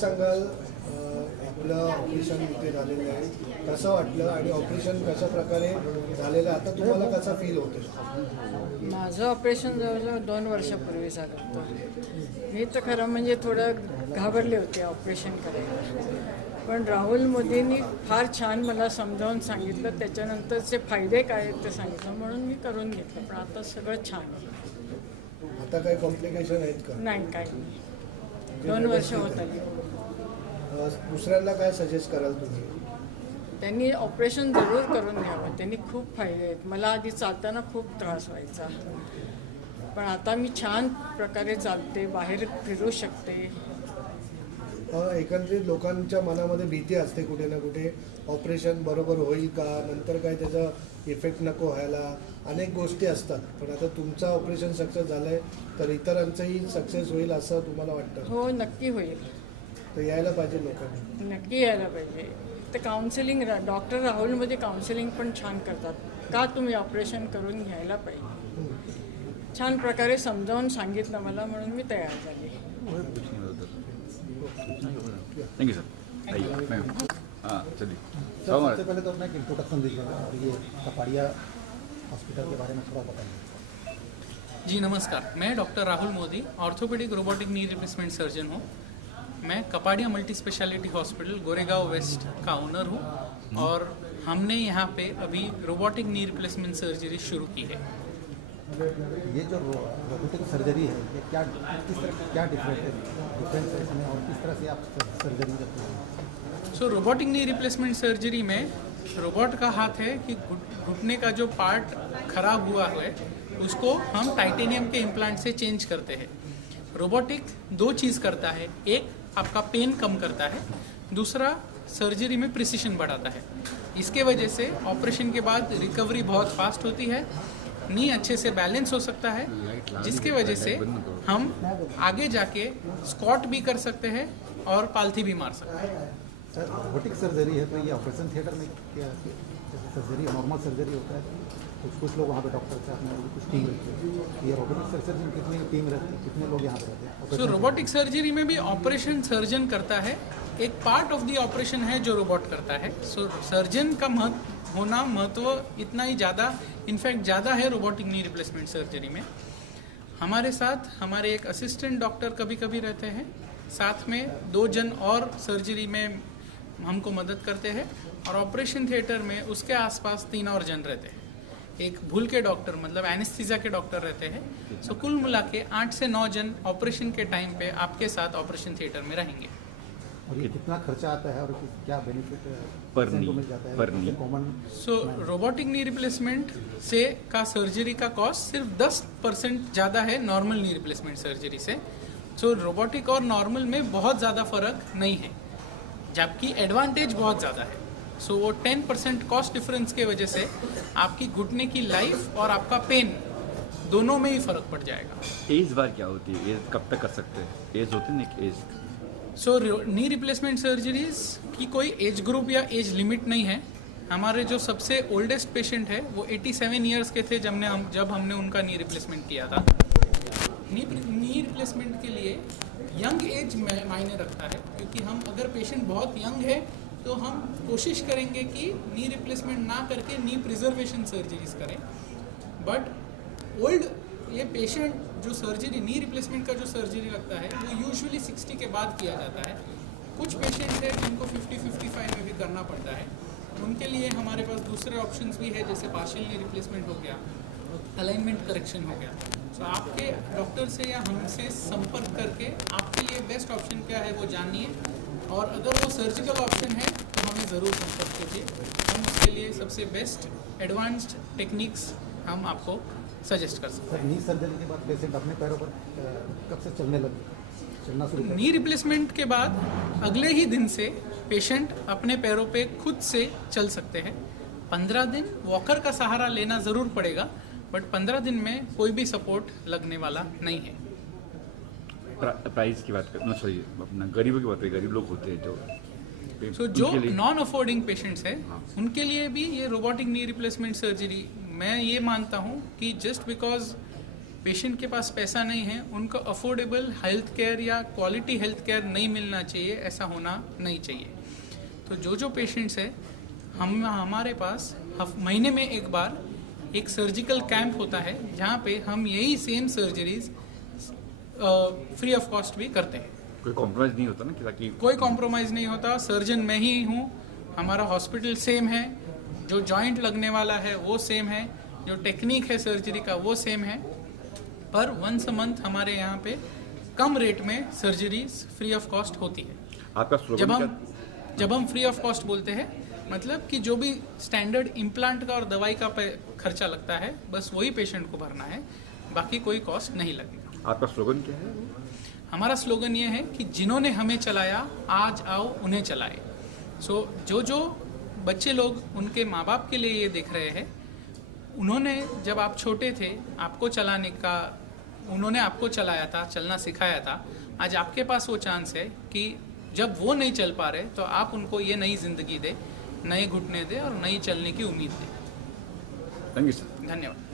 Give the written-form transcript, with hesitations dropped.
सांगाल आपलं ऑपरेशन इथे झालेलं आहे कसं वाटलं आणि ऑपरेशन कशा प्रकारे झालेलं आता तुम्हाला कसा फील होतो? माझं ऑपरेशन जवळजवळ 2 वर्षापूर्वी झालं होतं. मी तर खरं म्हणजे थोडं घाबरले होते ऑपरेशन करायला, पण राहुल मोदींनी फार छान मला समजावून सांगितलं, त्याच्यानंतरचे फायदे काय आहेत ते सांगितलं, म्हणून मी करून घेतलं. पण आता सगळं छान. आता काही कॉम्प्लिकेशन आहेत का? नाही, काही नाही. 2 वर्ष होत आली. दुसऱ्यांना काय सजेस्ट कराल तुम्ही? त्यांनी ऑपरेशन जरूर करून घ्यावं. त्यांनी खूप फायदे आहेत. मला आधी चालताना खूप त्रास व्हायचा, पण आता मी छान प्रकारे चालते, बाहेर फिरू शकते. एकंदरीत लोकांच्या मनामध्ये भीती असते कुठे ना कुठे, ऑपरेशन बरोबर होईल का, नंतर काय त्याचा इफेक्ट नको व्हायला, अनेक गोष्टी असतात. पण आता तुमचं ऑपरेशन सक्सेस झालं आहे तर इतरांचंही सक्सेस होईल असं तुम्हाला वाटतं? हो, नक्की होईल. तर यायला पाहिजे लोकांनी, नक्की यायला पाहिजे. ते काउन्सिलिंग, डॉक्टर राहुलमध्ये काउन्सिलिंग पण छान करतात. का तुम्ही ऑपरेशन करून घ्यायला पाहिजे, छान प्रकारे समजावून सांगितलं मला, म्हणून मी तयार झाले. Thank you sir. हाँ चलिए सबसे पहले तो अपना एक इंट्रोडक्शन दीजिए और ये कपाड़िया हॉस्पिटल के बारे में थोड़ा बताइए। जी नमस्कार, मैं doctor Rahul Modi, orthopaedic robotic knee replacement surgeon हूँ। मैं Kapadia multi speciality hospital Goregaon west का ओनर हूँ और हमने यहाँ पे अभी रोबोटिक नी रिप्लेसमेंट सर्जरी शुरू की है। ये जो रोबोटिक सर्जरी है ये किस तरह क्या डिफरेंस है इसमें और किस तरह से आप सर्जरी करते हैं? सो रोबोटिक नी रिप्लेसमेंट सर्जरी में रोबोट का हाथ है कि घुटने का जो पार्ट खराब हुआ है उसको हम टाइटेनियम के इम्प्लांट से चेंज करते हैं। रोबोटिक 2 चीज़ करता है, एक आपका पेन कम करता है, दूसरा सर्जरी में प्रिसिशन बढ़ाता है। इसके वजह से ऑपरेशन के बाद रिकवरी बहुत फास्ट होती है, नी अच्छे से बैलेंस हो सकता है, जिसके वजह से हम आगे जाके स्क्वाट भी कर सकते हैं और पालथी भी मार सकते हैं। सर रोबोटिक सर्जरी है तो ये ऑपरेशन थिएटर में क्या जैसे सर्जरी नॉर्मल सर्जरी होता है तो कुछ लोग वहाँ पे डॉक्टर के साथ में कुछ टीम रहती है, ये रोबोटिक सर्जरी में कितनी टीम रहती है, कितने लोग यहाँ पे रहते हैं? सो रोबोटिक सर्जरी में भी ऑपरेशन सर्जन करता है, एक पार्ट ऑफ द ऑपरेशन है जो रोबोट करता है। सो सर्जन का महत्व इतना ही ज़्यादा, इनफैक्ट ज़्यादा है रोबोटिक नी रिप्लेसमेंट सर्जरी में। हमारे साथ हमारे एक असिस्टेंट डॉक्टर कभी कभी रहते हैं, साथ में 2 जन और सर्जरी में हमको मदद करते हैं, और ऑपरेशन थिएटर में उसके आसपास 3 और जन रहते हैं। एक भूल के डॉक्टर मतलब एनेस्थीसिया के डॉक्टर रहते हैं। सो कुल मिला के 8 से 9 जन ऑपरेशन के टाइम पे आपके साथ ऑपरेशन थिएटर में रहेंगे। और ये कितना खर्चा आता है और क्या बेनिफिट पर मिल जाता है कॉमन? सो रोबोटिक नी रिप्लेसमेंट से का सर्जरी का कॉस्ट सिर्फ 10% ज़्यादा है नॉर्मल नी रिप्लेसमेंट सर्जरी से। सो रोबोटिक और नॉर्मल में बहुत ज़्यादा फर्क नहीं है, जबकि एडवांटेज बहुत ज़्यादा है। सो वो 10% कॉस्ट डिफरेंस के वजह से आपकी घुटने की लाइफ और आपका पेन दोनों में ही फ़र्क पड़ जाएगा। एज बार क्या होती है, एज कब तक कर सकते हैं, एज होती है ना एक एज? सो नी रिप्लेसमेंट सर्जरीज की कोई एज ग्रुप या एज लिमिट नहीं है। हमारे जो सबसे ओल्डेस्ट पेशेंट है वो 87 ईयर्स के थे जब हमने उनका नी रिप्लेसमेंट किया था। नी रिप्लेसमेंट के लिए यंग एज मायने रखता है, क्योंकि हम अगर पेशेंट बहुत यंग है तो हम कोशिश करेंगे कि नी रिप्लेसमेंट ना करके नी प्रिजर्वेशन सर्जरीज करें। बट ओल्ड ये पेशेंट जो सर्जरी नी रिप्लेसमेंट का जो सर्जरी लगता है वो यूजुअली 60 के बाद किया जाता है। कुछ पेशेंट है जिनको 50-55 में भी करना पड़ता है, उनके लिए हमारे पास दूसरे ऑप्शंस भी है, जैसे पार्शियल नी रिप्लेसमेंट हो गया, अलाइनमेंट करेक्शन हो गया। तो आपके डॉक्टर से या हमसे संपर्क करके आपके लिए बेस्ट ऑप्शन क्या है वो जानिए, और अगर वो सर्जिकल ऑप्शन है तो हमें ज़रूर संपर्क कीजिए। हम उसके लिए सबसे बेस्ट एडवांस्ड टेक्निक्स हम आपको सजेस्ट कर सकते हैं। सर नी सर्जरी के बाद पेशेंट अपने पैरों पर कब से चलना शुरू करें? नी रिप्लेसमेंट के बाद अगले ही दिन से पेशेंट अपने पैरों पे खुद से चल सकते हैं। 15 दिन वॉकर का सहारा लेना ज़रूर पड़ेगा, बट 15 दिन में कोई भी सपोर्ट लगने वाला नहीं है। प्राइस की बात करना, सॉरी अपना गरीबों की बात करें, गरीब लोग होते हैं जो जो नॉन अफोर्डिंग पेशेंट्स हैं उनके लिए भी ये रोबोटिक नी रिप्लेसमेंट सर्जरी, मैं ये मानता हूँ कि जस्ट बिकॉज पेशेंट के पास पैसा नहीं है, उनको अफोर्डेबल हेल्थ केयर या क्वालिटी हेल्थ केयर नहीं मिलना चाहिए, ऐसा होना नहीं चाहिए। तो जो पेशेंट्स है, हमारे पास महीने में एक बार एक सर्जिकल कैंप होता है जहाँ पे हम यही same surgeries free of cost भी करते हैं। कोई कॉम्प्रोमाइज़ नहीं होता ना कि ताकि कोई कॉम्प्रोमाइज़ नहीं होता। सर्जन मैं ही हूँ, हमारा हॉस्पिटल सेम है, जो जॉइंट लगने वाला है वो सेम है, जो टेक्निक है सर्जरी का वो सेम है, पर वंस अ मंथ हमारे यहाँ पे कम रेट में सर्जरीज फ्री ऑफ कॉस्ट होती है। आपका स्लोगन जब हम फ्री ऑफ कॉस्ट बोलते हैं, मतलब कि जो भी स्टैंडर्ड इम्प्लांट का और दवाई का खर्चा लगता है, बस वही पेशेंट को भरना है, बाकी कोई कॉस्ट नहीं लगेगा। आपका स्लोगन क्या है? हमारा स्लोगन ये है कि जिन्होंने हमें चलाया, आज आओ उन्हें चलाए। सो जो बच्चे लोग उनके माँ बाप के लिए ये देख रहे हैं, उन्होंने जब आप छोटे थे आपको चलाने का, उन्होंने आपको चलाया था, चलना सिखाया था, आज आपके पास वो चांस है कि जब वो नहीं चल पा रहे तो आप उनको ये नई जिंदगी दे, नए घुटने दे और नई चलने की उम्मीद दे। Thank you sir. धन्यवाद।